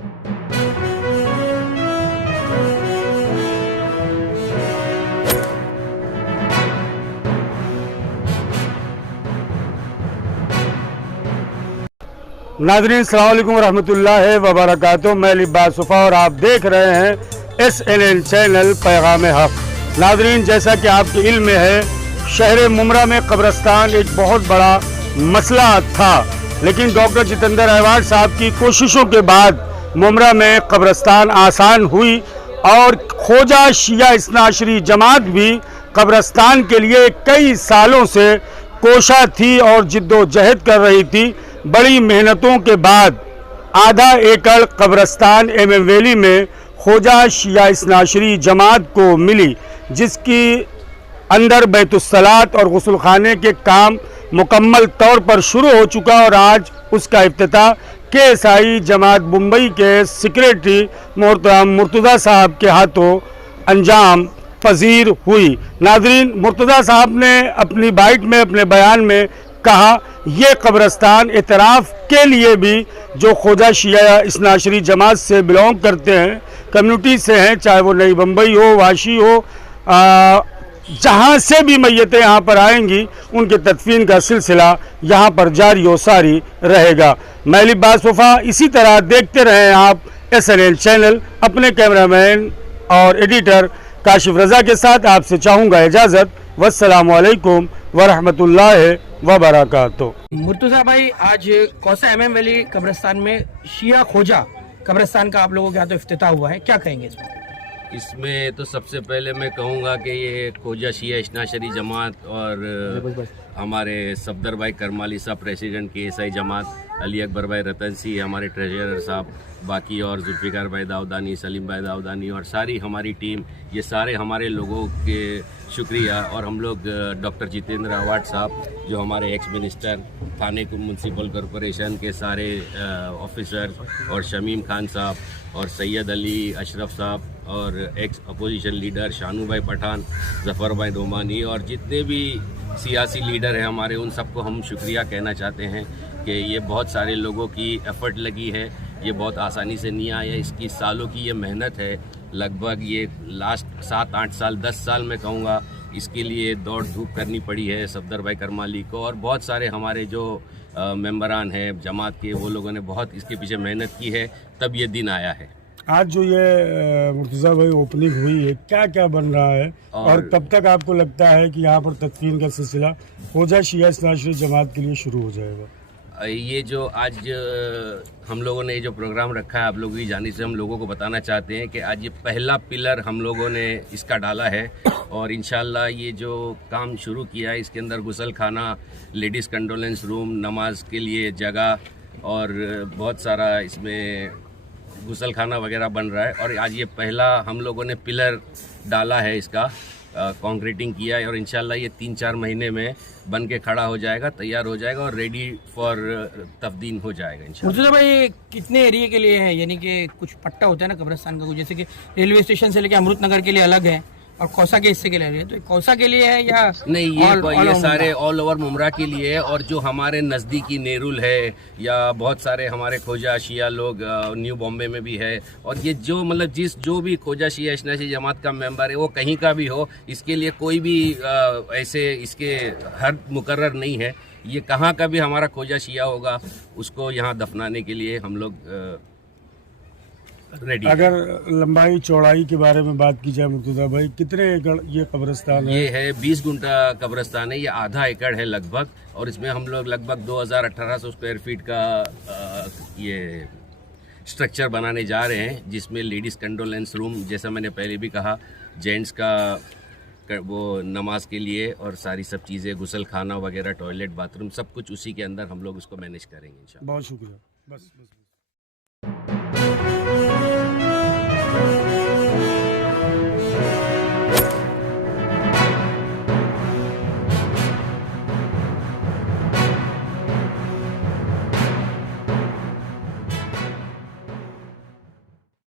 नाज़रीन अस्सलाम वालेकुम रहमतुल्लाहि व बरकातुहू। मैं लिबास वफ़ा और आप देख रहे हैं SNN चैनल पैगाम हक़। नाज़रीन, जैसा कि आपके इल्म में है, शहर मुमरा में कब्रिस्तान एक बहुत बड़ा मसला था, लेकिन डॉक्टर जितेंद्र अहवाज साहब की कोशिशों के बाद मुमरा में कब्रिस्तान आसान हुई और खोजा शिया इस्नाशरी जमात भी कब्रिस्तान के लिए कई सालों से कोशा थी और जिद्दोजहद कर रही थी। बड़ी मेहनतों के बाद आधा एकड़ कब्रिस्तान MM वैली में खोजा शिया इस्नाशरी जमात को मिली, जिसकी अंदर बैतुस्सलात और गुस्लखाने के काम मुकम्मल तौर पर शुरू हो चुका और आज उसका इफ्तिताह KSI जमात मुंबई के सेक्रेटरी मोहतरम मुर्तज़ा साहब के हाथों अंजाम पजीर हुई। नाज़रीन, मुर्तज़ा साहब ने अपनी बाइट में, अपने बयान में कहा, ये कब्रिस्तान इतराफ़ के लिए भी जो खोजा शिया इस्नाशरी जमात से बिलोंग करते हैं, कम्युनिटी से हैं, चाहे वो नई मुंबई हो, वाशी हो, जहाँ से भी मैयतें यहाँ पर आएंगी, उनके तदफीन का सिलसिला यहाँ पर जारी व सारी रहेगा। मैं लिबास वफ़ा, इसी तरह देखते रहें आप SNN चैनल। अपने कैमरामैन और एडिटर काशिफ रज़ा के साथ आपसे चाहूँगा इजाज़त। वस्सलामु अलैकुम वरहमतुल्लाहि वबरकातुहू। मुर्तज़ा भाई, आज कौसा MM वैली कब्रिस्तान में शिया खोजा कब्रिस्तान का आप लोगों के हाथों इफ्तिताह हुआ है, क्या कहेंगे इसमें? इसमें तो सबसे पहले मैं कहूँगा कि ये खोजा शिया इस्नाशरी जमात और हमारे सफदर भाई करमाली साहब प्रेसिडेंट KSI जमात, अली अकबर भाई रतन सिंह हमारे ट्रेजरर साहब, बाकी और जुल्फ़िकार भाई दाऊदानी, सलीम भाई दाऊदानी और सारी हमारी टीम, ये सारे हमारे लोगों के शुक्रिया। और हम लोग डॉक्टर जितेंद्र अहवाज साहब जो हमारे एक्स मिनिस्टर, थाने म्यूनसिपल कॉरपोरेशन के सारे ऑफिसर, और शमीम खान साहब और सैयद अली अशरफ साहब और एक्स अपोजिशन लीडर शानू भाई पठान, ज़फ़र भाई डोमानी और जितने भी सियासी लीडर हैं हमारे, उन सबको हम शुक्रिया कहना चाहते हैं कि ये बहुत सारे लोगों की एफ़र्ट लगी है, ये बहुत आसानी से नहीं आया, इसकी सालों की ये मेहनत है। लगभग ये लास्ट 7-8 साल 10 साल मैं कहूँगा, इसके लिए दौड़ धूप करनी पड़ी है सफदर भाई करमाली को और बहुत सारे हमारे जो मेंबरान हैं जमात के, वो लोगों ने बहुत इसके पीछे मेहनत की है, तब ये दिन आया है। आज जो ये मुर्तज़ा भाई ओपनिंग हुई है, क्या क्या बन रहा है और कब तक आपको लगता है कि यहाँ पर तदफीन का सिलसिला खोजा शिया इस्नाशरी जमात के लिए शुरू हो जाएगा? ये जो आज हम लोगों ने जो प्रोग्राम रखा है, आप लोगों की जानिब से हम लोगों को बताना चाहते हैं कि आज ये पहला पिलर हम लोगों ने इसका डाला है और इंशाल्लाह ये जो काम शुरू किया है, इसके अंदर गुसल खाना, लेडीज़ कंडोलेंस रूम, नमाज के लिए जगह और बहुत सारा इसमें गुसल खाना वगैरह बन रहा है। और आज ये पहला हम लोगों ने पिलर डाला है, इसका कंक्रीटिंग किया है और इंशाल्लाह ये 3-4 महीने में बन के खड़ा हो जाएगा, तैयार हो जाएगा और रेडी फॉर तफदीन हो जाएगा इंशाल्लाह। मुर्तज़ा भाई, कितने एरिया के लिए है? यानी कि कुछ पट्टा होता है ना कब्रिस्तान का, कुछ जैसे कि रेलवे स्टेशन से लेकर अमृत नगर के लिए अलग है और कौसा के हिस्से के लिए है, तो कौसा के लिए है या नहीं? ये सारे ऑल ओवर मुमरा के लिए है और जो हमारे नज़दीकी नेरुल है या बहुत सारे हमारे खोजा शिया लोग न्यू बॉम्बे में भी है, और ये जो मतलब जो भी खोजा शिया इस्नाशरी जमात का मेंबर है वो कहीं का भी हो, इसके लिए कोई भी ऐसे इसके हद मुकर्रर नहीं है। ये कहाँ का भी हमारा खोजा शिया होगा, उसको यहाँ दफनाने के लिए हम लोग रेडी। अगर लंबाई चौड़ाई के बारे में बात की जाए मुर्तज़ा भाई, कितने एकड़ ये कब्रिस्तान है? ये है 20 गुंठा कब्रिस्तान है, ये आधा एकड़ है लगभग, और इसमें हम लोग लगभग 2800 स्क्वायर फीट का ये स्ट्रक्चर बनाने जा रहे हैं, जिसमें लेडीज़ कंडोलेंस रूम, जैसा मैंने पहले भी कहा, जेंट्स का वो नमाज के लिए और सारी सब चीज़ें, गुसल खाना वगैरह, टॉयलेट, बाथरूम, सब कुछ उसी के अंदर हम लोग उसको मैनेज करेंगे इंशाल्लाह। बहुत शुक्रिया। बस।